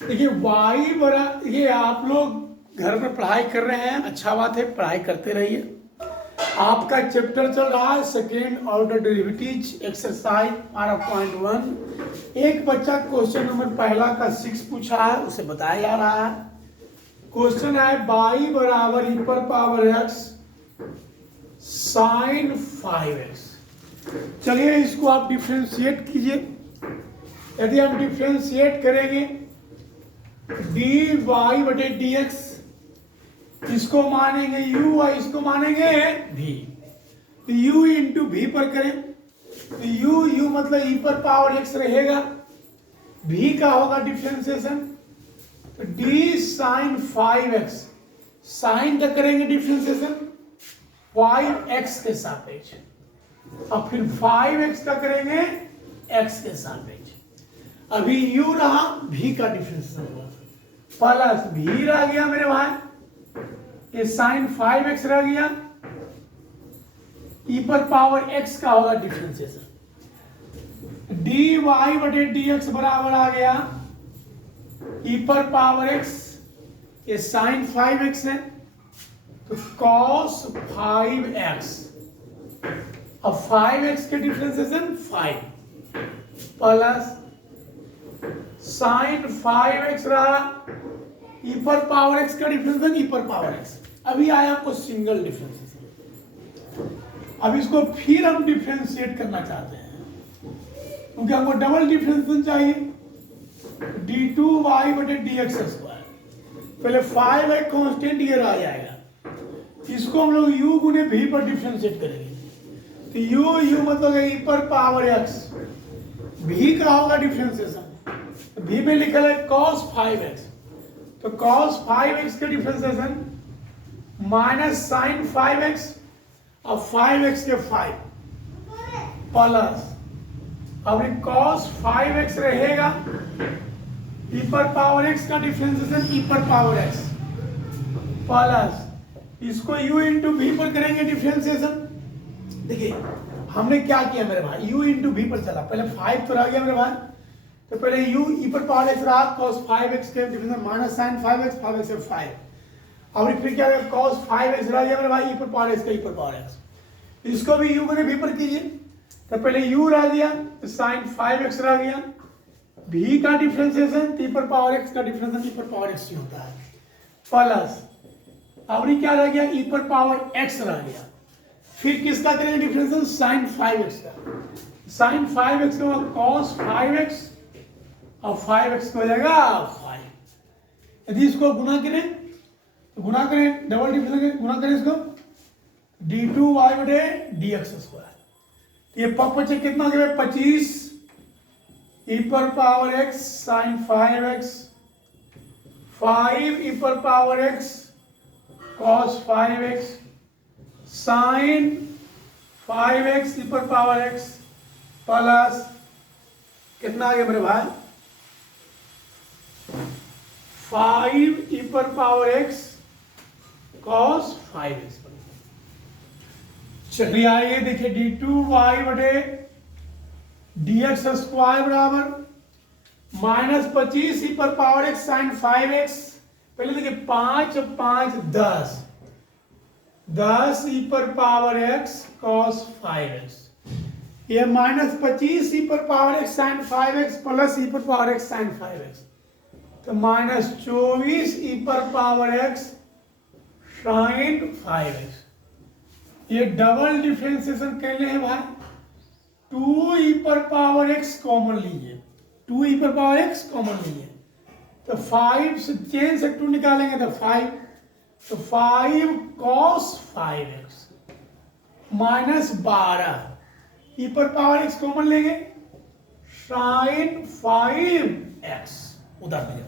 देखिए y बरा, ये आप लोग घर में पढ़ाई कर रहे हैं, अच्छा बात है, पढ़ाई करते रहिए। आपका चैप्टर चल रहा है सेकेंड ऑर्डर डेरिवेटिव्स एक्सरसाइज 12.1। एक बच्चा क्वेश्चन नंबर पहला का 6 पूछा है, उसे बताया जा रहा है। क्वेश्चन है y बराबर e पर पावर x साइन 5x। चलिए इसको आप डिफ्रेंशिएट कीजिए। यदि हम डिफ्रेंशिएट करेंगे dy बटे dx, इसको मानेंगे u और इसको मानेंगे v, तो u इंटू v पर करें तो u मतलब e पर पावर x रहेगा, v का होगा डिफ्रेंशिएशन तो d साइन 5x, साइन का करेंगे डिफ्रेंशिएशन 5x के सापेक्ष और फिर 5x का करेंगे x के सापेक्ष। अभी u रहा, v का डिफ्रेंशिएशन हुआ प्लस v रह गया मेरे भाई, ये साइन 5x रह गया, e पर पावर x का होगा डिफ्रेंशिएशन dy बटे dx बराबर आ गया e पर पावर x, ये साइन 5x है तो cos 5x, अब 5x के डिफ्रेंशिएशन 5 प्लस साइन 5x रहा, e पर पावर x का डिफ्रेंशिएशन e पर पावर x। अभी आया आपको सिंगल डिफ्रेंशिएशन। अब इसको फिर हम डिफ्रेंशिएट करना चाहते हैं क्योंकि हमको डबल डिफ्रेंशिएशन चाहिए d2y बटे dx स्क्वायर। पहले 5 एक कांस्टेंट ये रह जाएगा, इसको हम लोग u गुने v पर डिफ्रेंशिएट करेंगे तो u मतलब e पर पावर x, v का होगा डिफ्रेंशिएशन, v में लिखा है cos 5x, तो cos 5x के डिफ्रेंशिएशन माइनस साइन 5x और 5x के 5 प्लस, अब cos 5x रहेगा e पर पावर x का डिफ्रेंशिएशन e पर पावर x प्लस इसको u इंटू v पर करेंगे डिफ्रेंशिएशन। देखिए हमने क्या किया मेरे भाई, u इंटू v पर चला, पहले 5 तो रह गया मेरे भाई, तो पहले u e पर पावर x रहा cos 5x के differentiation minus sign 5x, 5x से 5, और फिर क्या होगा cos 5x रह गया मेरे भाई e पर पावर x का e पर पावर x, इसको भी u गुने v पर कीजिए तो पहले u रह गया तो साइन 5x रह गया, v का डिफ्रेंशिएशन e पर पावर x का डिफ्रेंशिएशन e पर पावर x ही होता है प्लस, अब क्या रह गया e पर पावर x रह गया, फिर किसका करेंगे डिफ्रेंशिएशन साइन 5x का, साइन 5x का cos 5x और 5x को हो जाएगा 5। यदि इसको गुना करें तो गुना करें, डबल डिफ्रेंशिएशन गुना करें इसको d2y बटे dx स्क्वायर, ये बचे कितना हो गया 25 e पर power x sine 5x, 5 e पर power x cos 5x sine 5x e पर पावर x प्लस कितना आ गया मेरे भाई 5 e पर पावर x cos 5x। चलिए आइए देखिए d2y बटे dx स्क्वायर बराबर माइनस 25 e पर पावर x साइन 5x, पहले देखिए 5 5 10, 10 e पर पावर x cos 5x, ये माइनस 25 e पर power x sine 5x plus e पर पावर x साइन 5x, तो माइनस 24 e पर पावर x साइन 5x। ये डबल डिफ्रेंशिएशन कहने हैं भाई, 2 e पर पावर x कॉमन लीजिए, 2 e पर पावर x कॉमन लीजिए तो 5 से चेन से 2 निकालेंगे तो 5, तो 5 cos 5x माइनस 12 e पर पावर x कॉमन लेंगे साइन 5x। उदाहरण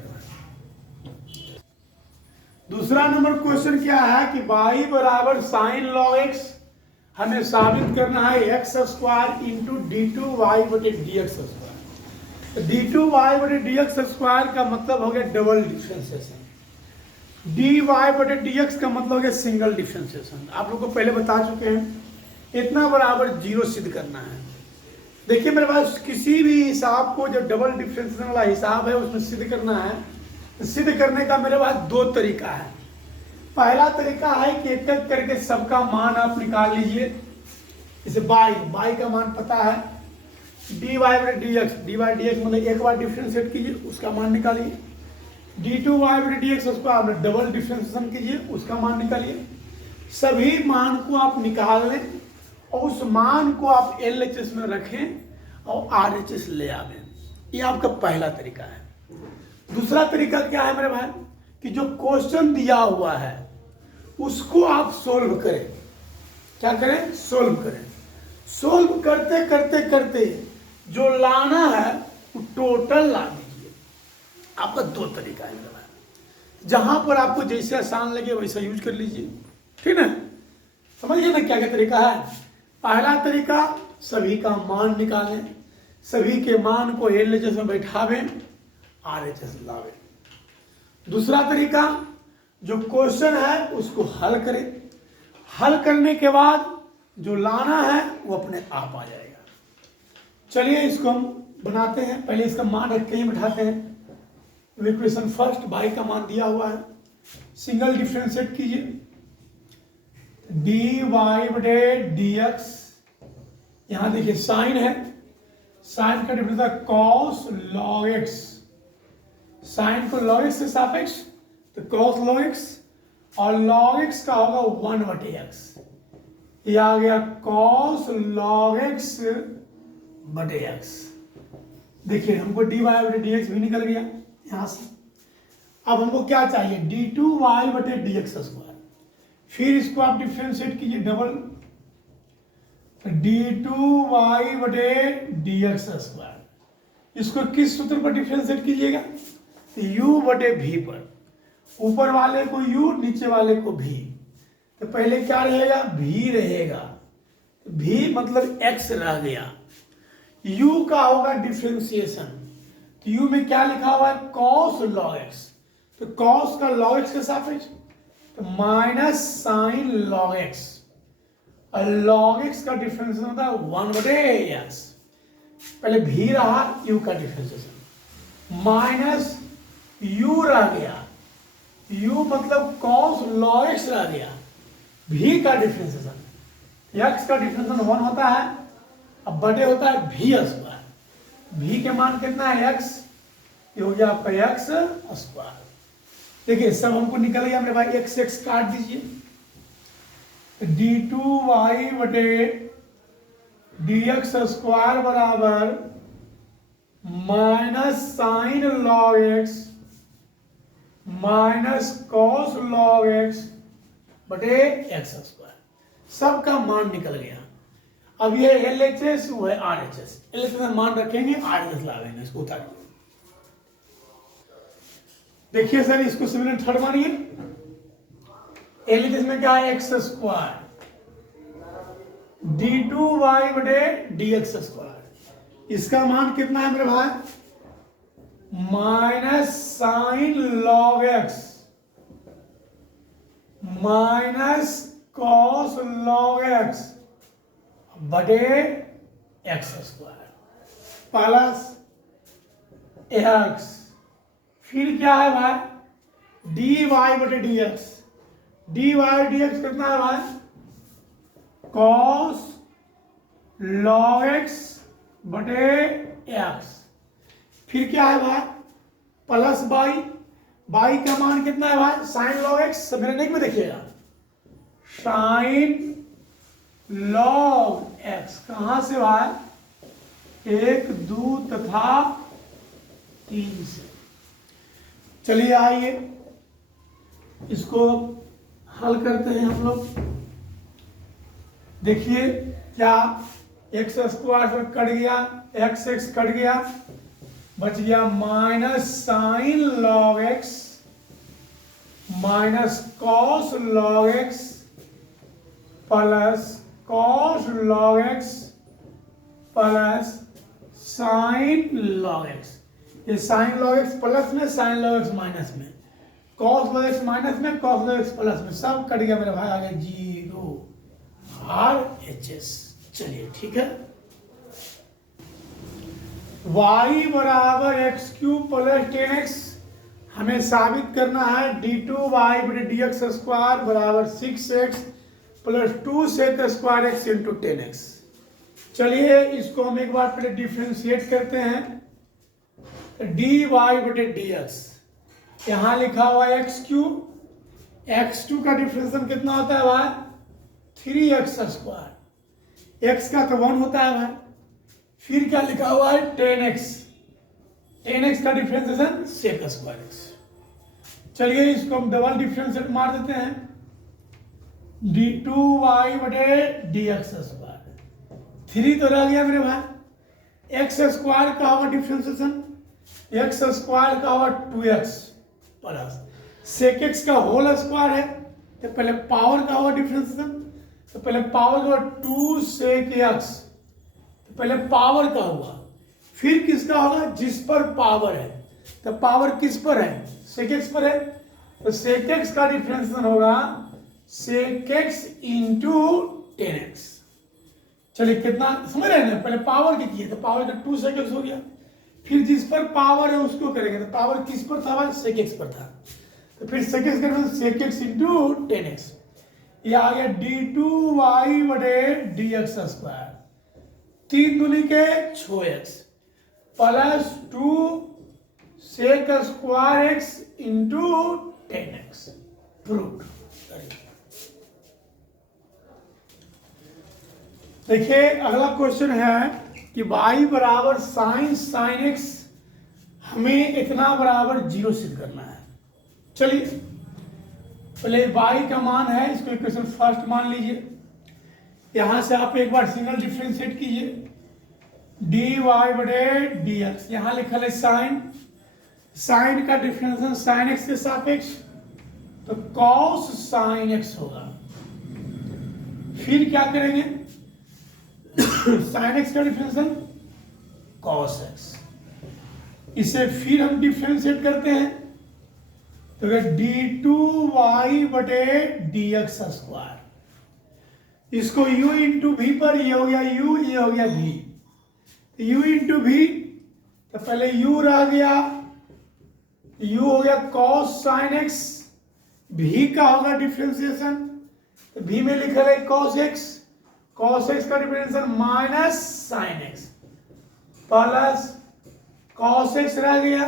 दूसरा नंबर क्वेश्चन क्या है कि y बराबर साइन लॉग x, हमें साबित करना है x स्क्वायर इंटू d2y बटे dx स्क्वायर। d2y बटे dx स्क्वायर का मतलब हो गया डबल डिफ्रेंशिएशन, dy बटे dx का मतलब हो गया सिंगल डिफ्रेंशिएशन। आप लोग को पहले बता चुके हैं, इतना बराबर 0 सिद्ध करना है देखिए मेरे पास किसी भी हिसाब को जो डबल डिफरेंशिएशन वाला हिसाब है उसमें सिद्ध करना है, तो सिद्ध करने का मेरे पास दो तरीका है। पहला तरीका है कि एक एक करके सबका मान आप निकाल लीजिए। जैसे बाई का मान पता है, dy बटे dx, dy dx मतलब एक बार डिफरेंशिएट कीजिए उसका मान निकालिए। d2y बटे dx उसको आप डबल डिफरेंशिएशन कीजिए उसका मान निकालिए। सभी मान को आप निकाल लें और उस मान को आप LHS में रखें और RHS ले आवें। ये आपका पहला तरीका है। दूसरा तरीका क्या है मेरे भाई, कि जो क्वेश्चन दिया हुआ है उसको आप सोल्व करें। क्या करें? सोल्व करें। सोल्व करते करते करते जो लाना है वो टोटल ला दीजिए। आपका दो तरीका है मेरे भाई, जहां पर आपको जैसे आसान लगे वैसा यूज कर लीजिए। ठीक है, समझिए ना क्या क्या तरीका है। पहला तरीका, सभी का मान निकालें, सभी के मान को LHS में बैठावें, RHS लावें। दूसरा तरीका, जो क्वेश्चन है उसको हल करें, हल करने के बाद जो लाना है वो अपने आप आ जाएगा। चलिए इसको हम बनाते हैं। पहले इसका मान रख के ही बैठाते हैं। इक्वेशन फर्स्ट, बाई का मान दिया हुआ है, सिंगल डिफरेंशिएट कीजिए। dy बटे dx, यहां देखिए साइन है, साइन का डिफरेंस है cos log x, साइन को log x से सापेक्ष तो cos log x, और log x का होगा 1 बटे x, ये आ गया cos log x बटे x। देखिए हमको dy बटे dx भी निकल गया यहां से। अब हमको क्या चाहिए? d2y बटे dx स्क्वायर। फिर इसको आप डिफरेंशिएट कीजिए डबल, d2y बटे dx स्क्वायर। इसको किस सूत्र पर डिफरेंशिएट कीजिएगा? u बटे v पर। ऊपर वाले को u, नीचे वाले को v। तो पहले क्या रहेगा? v रहेगा, v मतलब x रह गया। u का होगा डिफरेंशिएशन, तो u में क्या लिखा हुआ है? cos log x। तो cos का log x के सापेक्ष तो माइनस साइन log x, और log x का डिफरेंशिएशन होता है 1 बटे x। पहले v रहा, u का डिफरेंशिएशन माइनस u रह गया, u मतलब cos log x रह गया, v का डिफरेंशिएशन, x का डिफरेंशिएशन 1 होता है, अब बटे होता है v स्क्वायर। v के मान कितना है? x, ये हो गया आपका x स्क्वायर। देखिए सब हमको निकल गया मेरे भाई, x x काट दीजिए। d2y बटे dx स्क्वायर बराबर minus sine log x minus cos log x बटे x स्क्वायर। सबका मान निकल गया। अब ये LHS, वो है RHS। LHS में मान रखेंगे, RHS लावेंगे, इसको उतारिए। देखिए सर, इसको सिमिलर थर्ड मानिए। LHS में क्या है? x स्क्वायर d2y बटे dx स्क्वायर। इसका मान कितना है मेरे भाई? Minus sine log x minus cos log x बटे x स्क्वायर प्लस x। फिर क्या है भाई? dy बटे dx, dy dx कितना है भाई? cos log x बटे x। फिर क्या है भाई? प्लस बाई, बाई का मान कितना है भाई? साइन log x, मेरे नेक में देखिएगा, साइन log x कहां से भाई? 1, 2 तथा 3 से। चलिए आइए इसको हल करते हैं हम लोग। देखिए क्या, x स्क्वायर से कट गया, x x कट गया, बच गया minus sine log x minus cos log x plus cos log x plus sine log x। ये साइन log x प्लस में, साइन log x माइनस में, cos log x माइनस में, cos log x plus में, सब cut गया मेरे भाई, आ गया 0 RHS। चलिए ठीक है। y बराबर एक्स क्यूब प्लस 10x, हमें साबित करना है d2y बटे डी एक्स स्क्वायर बराबर 6x plus 2 sec square x into 10x। चलिए इसको हम एक बार पहले डिफ्रेंशिएट करते हैं। dy बटे dx, यहाँ लिखा हुआ है एक्स क्यूब, x2 का डिफ्रेंशिएशन कितना होता है भाई 3x स्क्वायर, x का तो 1 होता है भाई, फिर क्या लिखा हुआ है 10x, 10x का डिफ्रेंशिएशन सेक स्क्वायर एक्स। चलिए इसको हम डबल डिफ्रेंशिएट मार देते हैं, d2y बटे dx स्क्वायर, 3 तो रह गया मेरे भाई, एक्स स्क्वायर का होगा डिफ्रेंशिएशन, एक्स स्क्वायर का होगा 2x प्लस सेक एक्स का होल स्क्वायर है, तो पहले पावर का होगा डिफ्रेंशिएशन, तो पहले पावर का 2 सेक एक्स, तो पहले पावर का हुआ, फिर किसका होगा जिस पर पावर है, तो पावर किस पर है सेक एक्स पर है, तो सेक एक्स का डिफ्रेंशिएशन होगा सेक एक्स इंटू 10x। चलिए कितना समझ रहे हैं, पहले पावर की किए तो पावर का 2 सेक एक्स हो गया, फिर जिस पर पावर है उसको करेंगे, तो पावर किस पर था सेक एक्स पर था, तो फिर सेक एक्स करेंगे सेक एक्स इंटू 10x, ये आ गया d2y बटे dx स्क्वायर, 3 दूनी के 6x plus 2 sec square x into 10x। Prove. देखिए अगला क्वेश्चन है कि y बराबर साइन एक्स, हमें इतना बराबर 0 सिद्ध करना है। चलिए पहले y का मान है, इसको इक्वेशन फर्स्ट मान लीजिए, यहां से आप एक बार सिंगल डिफ्रेंशिएट कीजिए, dy बटे dx, यहां लिखा है साइन, साइन का डिफरेंशिएशन साइन एक्स के सापेक्ष, तो कॉस साइन एक्स होगा, फिर क्या करेंगे साइन एक्स का डिफरेंशिएशन कॉस एक्स, इसे फिर हम डिफरेंशिएट करते हैं, तो d2y बटे dx स्क्वायर, इसको u इंटू वी पर, ये हो गया u, ये हो गया v, u इंटू वी, तो पहले u रह गया, u हो गया cos sin x, v का होगा डिफरेंशिएशन, तो v में लिखा है cos x, cos x का differentiation minus sin x plus cos x रह गया,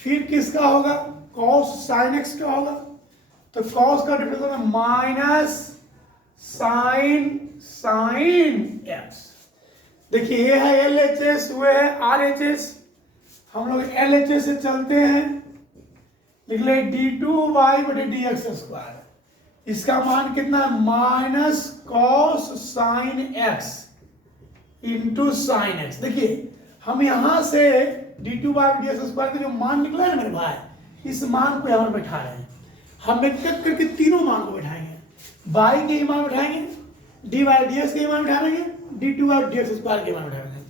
फिर किसका होगा cos sin x का होगा, तो cos का डिफरेंशिएशन माइनस sin x। देखिए ये है LHS, वो है RHS, हम लोग LHS से चलते हैं, लिख ले d2y बटे dx स्क्वायर, इसका मान कितना है minus cos sin x into sine x. देखिए हम यहां से d2y dx स्क्वायर का जो मान निकला है ना मेरे भाई, इस मान को यहां बैठा रहे हैं, हम एक एक करके तीनों मान को बैठाएंगे, y के ही मान बैठाएंगे, dy dx के ही मान बैठाएंगे, d2y dx स्क्वायर के मान बैठाएंगे।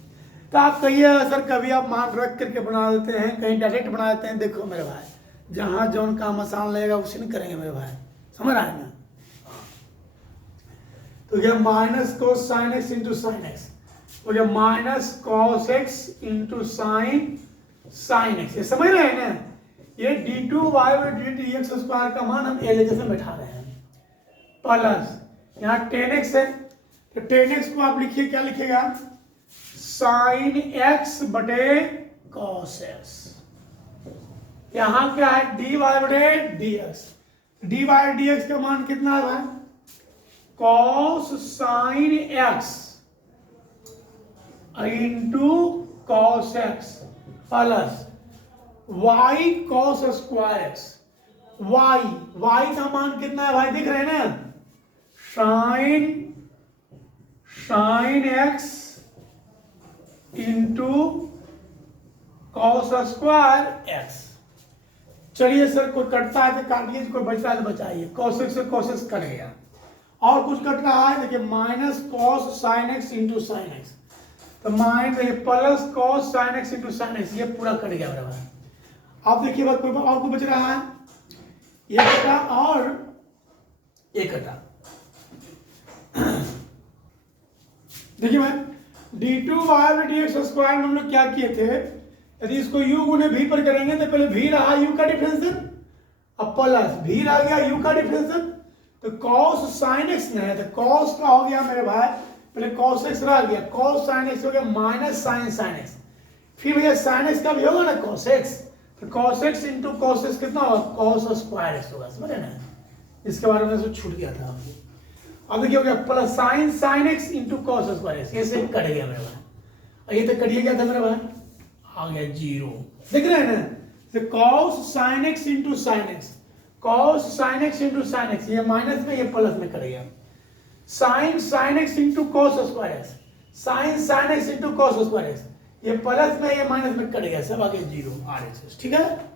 तो आप कहिए सर कभी आप मान रख करके बना देते हैं, कहीं डायरेक्ट बना देते हैं, देखो मेरे भाई जहां जौन काम आसान लगेगा उसी ने करेंगे मेरे भाई, समझ रहा है ना। तो यह minus cos sin x into sine x, तो यह minus cos x into sine x, ये समझ रहे हैं ना, ये d2y बटे dx स्क्वायर का मान हम LHS में बैठा रहे हैं, प्लस यहाँ 10x है, तो 10x को आप लिखिए, क्या लिखिएगा sin x बटे cos x, यहां क्या है dy बटे dx, dy dx का मान कितना है cos sin x into cos x plus y cos square x, y का मान कितना है भाई देख रहे हैं ना, sin x into cos square x। चलिए सर कोई कटता है तो काटिए, कोई बचता है तो बचाइए, cos x से cos x कट गया, और कुछ कट रहा है देखिए minus cos sin x into sine x, तो minus plus cos sin x into sine x, ये पूरा कट गया मेरा भाई। अब देखिए बात कोई और को बच रहा है, ये कटा और ये कटा, देखिए भाई d2y/dx² में हम लोग क्या किए थे, यदि इसको u गुने v पर करेंगे तो पहले v रहा u का डिफरेंशियल, अब प्लस v रह गया u का डिफरेंशियल, तो cos sin x नहीं है तो cos का हो गया मेरे भाई, पहले cos x रह गया, cos sin x हो गया माइनस sin x, फिर भैया sin x का भी होगा ना cos x, तो cos x into cos x कितना होगा, cos स्क्वायर x होगा, समझे ना, इसके बारे में तो छूट गया था। अब देखिए हो गया plus sin x into cos square x, ऐसे कट गया मेरे भाई, और ये तो कटिए क्या था मेरे भाई, आ गया जीरो, देख रहे हैं ना, तो cos sin x into sin x, cos sin x into sin x, ये माइनस में ये प्लस में कट गया, sin x into cos square x, sin x into cos square x, ये प्लस में ये माइनस में कट गया, सब आ गया जीरो RHS, ठीक है।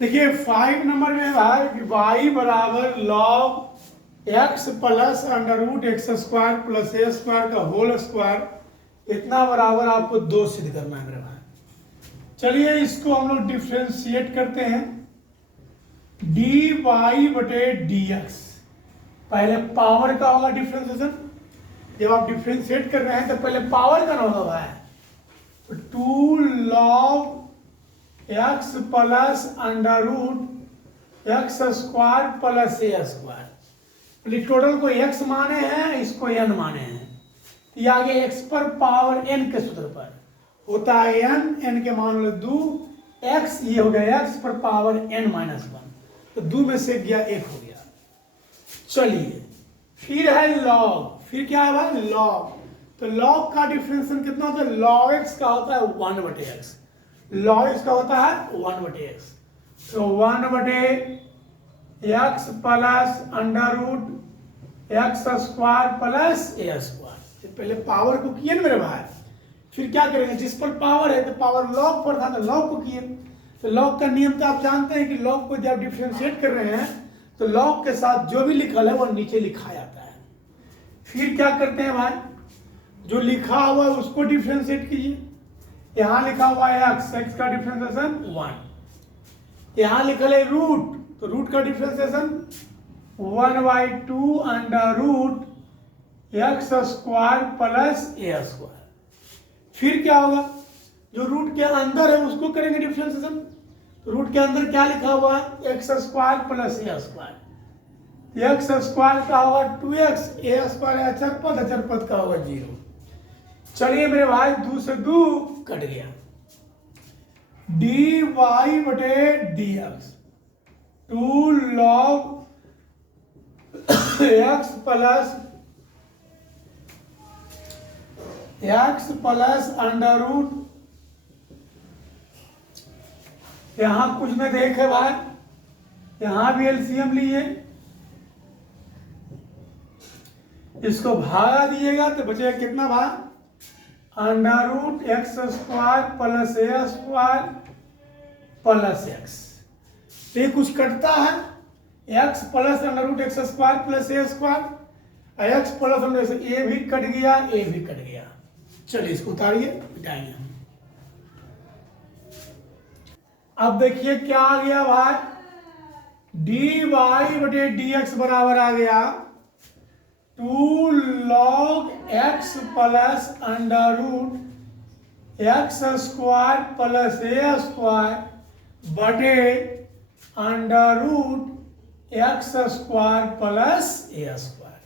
देखिए 5 नंबर में है y बराबर log x plus under root x square plus a square का होल स्क्वायर, इतना बराबर आपको 2 सिद्ध करना है मेरे भाई। चलिए इसको हम लोग डिफ्रेंशिएट करते हैं, dy/dx, पहले पावर का होगा डिफ्रेंशिएशन, जब आप डिफ्रेंशिएट कर रहे हैं तो पहले पावर का ना होगा भाई, तो 2 log x plus under root x square plus a square, total को x माने हैं, इसको n माने हैं, ये आगे x पर पावर n के सूत्र पर होता है n के मान लो 2 x, ये हो गया x पर पावर n माइनस 1, तो 2 में से गया 1 हो गया। चलिए फिर है log, फिर क्या है भाई log, तो log का डिफरेंशियल कितना होता है, log x का होता है 1/x, log x का होता है 1/x, तो 1/x plus under root x square plus a square, पहले पावर को किए ना मेरे भाई, फिर क्या करेंगे, जिस पर पावर है तो पावर log पर था तो log को किए, तो log का नियम तो आप जानते हैं कि log को जब डिफरेंशिएट कर रहे हैं तो log के साथ जो भी लिखा है वो नीचे लिखा जाता है। फिर क्या करते हैं भाई, जो लिखा हुआ है उसको डिफरेंशिएट कीजिए, यहां लिखा हुआ है x का डिफरेंशिएशन 1, यहां लिखा है रूट, तो रूट का differentiation 1/2 under root x square plus a square, फिर क्या होगा, जो रूट के अंदर है उसको करेंगे डिफरेंशिएशन, तो रूट के अंदर क्या लिखा हुआ है, x square plus a square, x square का होगा 2x, ए स्क्वायर अचर पद का होगा 0। चलिए मेरे भाई 2 से 2 कट गया, dy/dx 2 log x plus under root, यहां कुछ में देखे भाई, यहां भी एलसीएम लिए, इसको भागा दिएगा तो बचेगा कितना भाई, under root x square plus a square plus x, ये कुछ कटता है, x plus under root x square plus a square, x plus under a भी कट गया, ए भी कट गया। चलिए इसको उतारिए, मिटाएंगे हम। अब देखिए क्या आ गया भाई, dy/dx बराबर आ गया 2 log x plus under root x square plus a square बटे under root x square plus a square,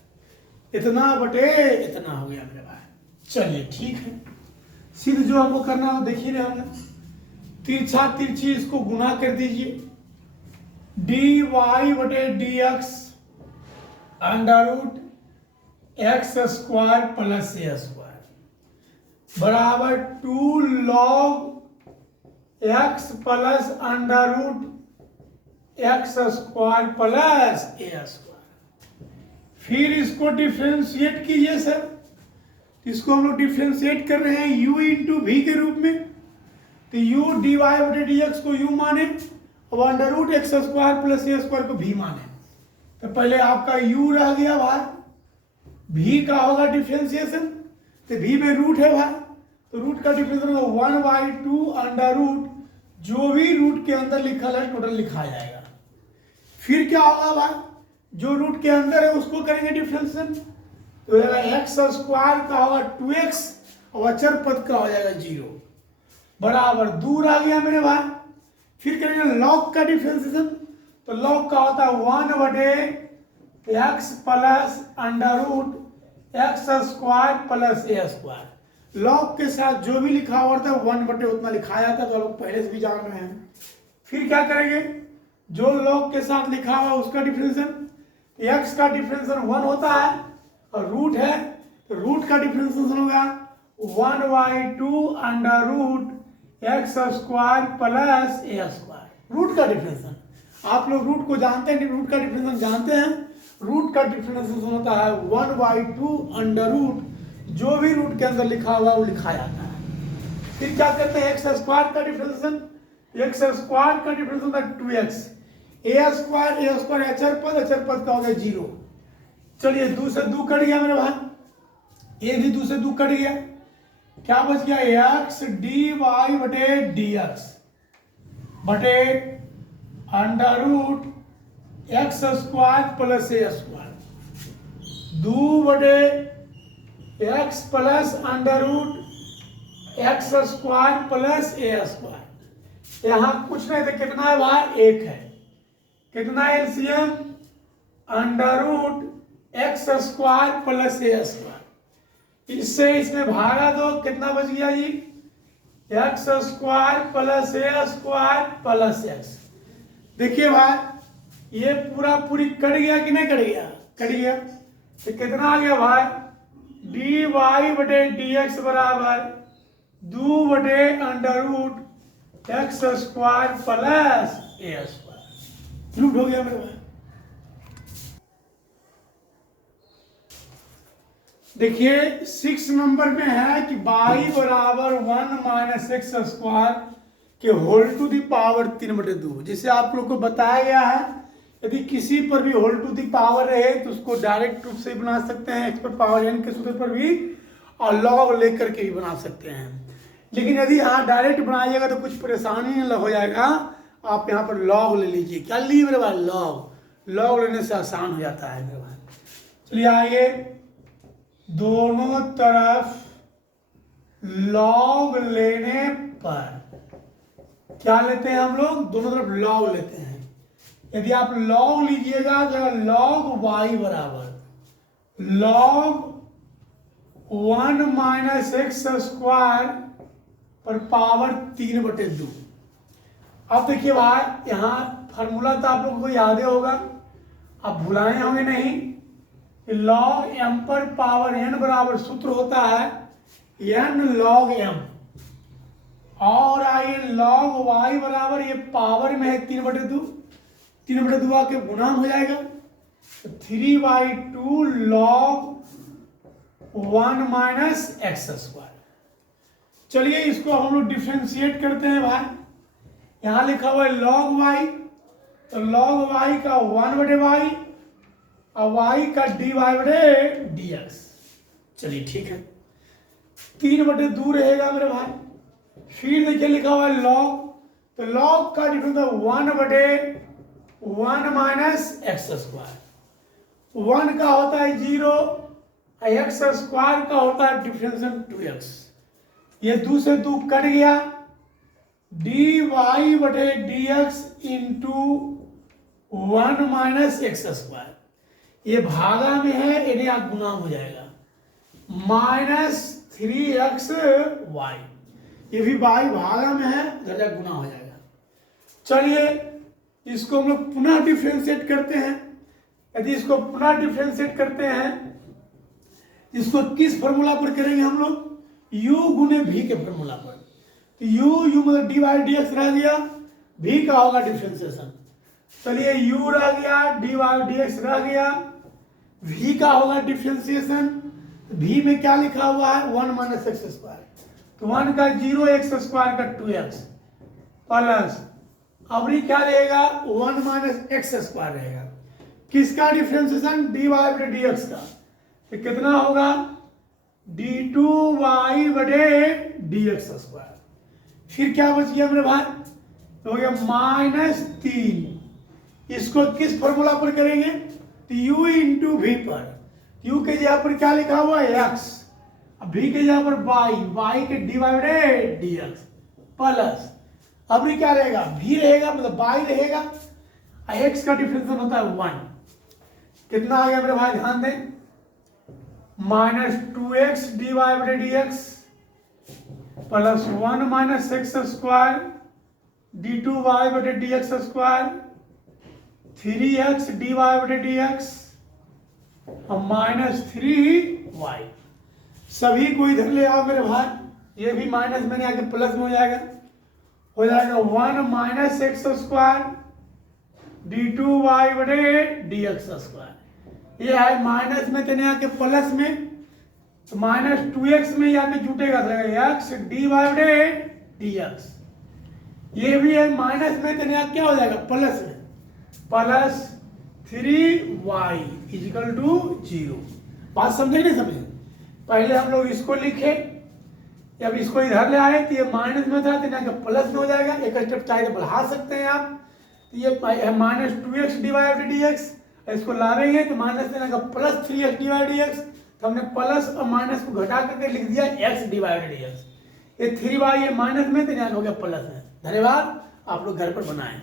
इतना बटे इतना हो गया मेरे भाई। चलिए ठीक है, सिर्फ जो हमको करना है देख ही रहे होंगे, तिरछा तिरछी इसको गुना कर दीजिए, dy/dx under root x square plus a square बराबर 2 log x plus under root x square plus a square, फिर इसको डिफरेंशिएट कीजिए सर, इसको हम लोग डिफरेंशिएट कर रहे हैं u इंटू v के रूप में, तो u dy/dx को u माने और under root x square plus a square को v माने, तो पहले आपका u रह गया भाई, v का होगा डिफरेंशिएशन, तो v में रूट है भाई, तो रूट का डिफरेंशिएशन होगा 1/2 अंडर रूट, जो भी रूट के अंदर लिखा है टोटल लिखा जाएगा। फिर क्या होगा भाई, जो रूट के अंदर है उसको करेंगे डिफरेंशिएशन, तो हो जाएगा एक्स स्क्वायर का होगा 2x और अचर पद का हो जाएगा 0 बराबर दूर आ गया मेरे भाई। फिर करेंगे लॉग का डिफरेंशिएशन, तो लॉग का होता है 1/x plus under root x square plus a square. Log के साथ जो भी लिखा हुआ था 1/, उतना लिखा जाता है, तो लोग पहले से भी जान रहे हैं। फिर क्या करेंगे, जो लॉग के साथ लिखा हुआ उसका डिफरेंशिएशन, एक्स का डिफरेंशिएशन 1 होता है और रूट है तो रूट का डिफरेंशिएशन होगा 1/2 under root x square plus a square. Root का डिफरेंशिएशन आप लोग रूट को जानते हैं, रूट का डिफरेंशिएशन जानते हैं। रूट का डिफरेंशिएशन होता है 1/2 अंडर रूट, जो भी रूट के अंदर लिखा हुआ वो लिखा जाता है। फिर क्या करते हैं, एक्स स्क्वायर का डिफरेंशिएशन, एक्स स्क्वायर का डिफरेंशिएशन होता है 2x, ए स्क्वायर अचर पद का हो गया 0। चलिए 2 से 2 कट गया मेरे भाई, ये भी 2 से 2 कट गया, क्या बच गया एक्स डी वाई बटे डी एक्स बटे under root x square plus a square 2 बटे x plus under root x square plus a square. यहां कुछ नहीं तो कितना है भाई, 1 है। कितना LCM, under root x square plus a square. इससे इसमें भागा दो, कितना बच गया जी, x square plus a square plus x. देखिए भाई ये पूरी कट गया कि नहीं कट गया, कट गया। तो कितना आ गया भाई, डी वाई बटे डी एक्स बराबर 2 बटे under root x square plus a square. Root हो गया मेरे भाई। देखिए 6 नंबर में है कि y बराबर 1 माइनस एक्स स्क्वायर के होल टू दी पावर 3/2, जिसे आप लोग को बताया गया है यदि किसी पर भी होल टू दी पावर रहे तो उसको डायरेक्ट रूप से बना सकते हैं, एक्स पर पावर n के सूत्र पर भी, और लॉग लेकर के भी बना सकते हैं। लेकिन यदि यहाँ डायरेक्ट बनाइएगा तो कुछ परेशानी हो जाएगा, आप यहाँ पर लॉग ले लीजिए। क्या लीजिए मेरे भाई, लॉग लेने से आसान हो जाता है मेरे भाई। चलिए आइए, दोनों तरफ लॉग लेने पर क्या लेते हैं हम लोग, दोनों तरफ लॉग लेते हैं। यदि आप लॉग लीजिएगा तो लॉग y बराबर लॉग 1 माइनस एक्स स्क्वायर पर पावर 3/2। अब देखिए भाई यहाँ फार्मूला तो आप लोगों को याद ही होगा, आप भुलाए होंगे नहीं। लॉग m पर पावर n बराबर सूत्र होता है n लॉग m, और आइए लॉग y बराबर ये पावर में है 3/2, 3/2 आके गुणा हो जाएगा तो 3/2 लॉग 1 माइनस एक्स स्क्वायर। चलिए इसको हम लोग डिफ्रेंशिएट करते हैं भाई। यहां लिखा हुआ है लॉग y, तो लॉग y का 1/y और y का dy बटे dx। चलिए ठीक है, 3/2 रहेगा मेरे भाई। फिर देखिए लिखा हुआ है लॉग, तो लॉग का डिफरेंस 1/1 माइनस एक्स स्क्वायर। 1 का होता है 0, एक्स स्क्वायर का होता है डिफरेंशियल 2x। ये 2 से 2 कट गया, dy बटे dx into 1 minus x square. ये भागा में है, इन्हें आप गुना हो जाएगा -3xy। ये भी y भागा में है, इधर गुना हो जाएगा। चलिए इसको हम लोग पुनः डिफरेंशिएट करते हैं। यदि इसको पुनः डिफरेंशिएट करते हैं, इसको किस फॉर्मूला पर करेंगे हम लोग, u गुने v के फॉर्मूला पर। तो u मतलब dy/dx रह गया, v का होगा डिफरेंशिएशन। चलिए u रह गया, dy/dx रह गया, v का होगा डिफरेंशिएशन। v में क्या लिखा हुआ है, 1 माइनस एक्स स्क्वायर, तो 1 का 0, एक्स स्क्वायर का 2x प्लस अब ये क्या रहेगा, 1 माइनस एक्स स्क्वायर रहेगा। किसका डिफरेंशिएशन, dy बटे dx का, तो कितना होगा d2y बटे dx स्क्वायर। फिर क्या बच गया मेरे भाई, तो हो गया -3। इसको किस फॉर्मूला पर करेंगे, तो u इंटू वी पर। u के जगह पर क्या लिखा हुआ है x, अब v के जगह पर y के डिवाइडेड dx प्लस, अब ये क्या रहेगा v रहेगा मतलब y रहेगा, x का डिफरेंशियल होता है 1, कितना आ गया मेरे भाई ध्यान दें, -2x divided dx plus 1 minus x square d2y बटे dx स्क्वायर 3x dy बटे dx और -3y, सभी को इधर ले आओ मेरे भाई, ये भी माइनस में नहीं आके प्लस में हो जाएगा 1 माइनस एक्स स्क्वायर d2y बटे dx स्क्वायर, ये है माइनस में तेने आके प्लस में, तो -2x में यहाँ पे जुटेगा x dy बटे dx, ये भी है माइनस में तेने क्या हो जाएगा प्लस में, प्लस 3y इजिकल टू 0। बात समझे नहीं समझे, पहले हम लोग इसको लिखे, जब इसको इधर ले आए तो ये माइनस में था, तो प्लस में हो जाएगा, एक स्टेप चाहे तो बढ़ा सकते हैं आप, तो ये -2x डिवाइड dx, इसको लावेंगे तो माइनस देना का प्लस 3x डिवाइड dx, तो हमने प्लस और माइनस को घटा करके लिख दिया x डिवाइड dx, ये 3y ये माइनस में तो यहाँ हो गया प्लस में। धन्यवाद, आप लोग घर पर बनाएं।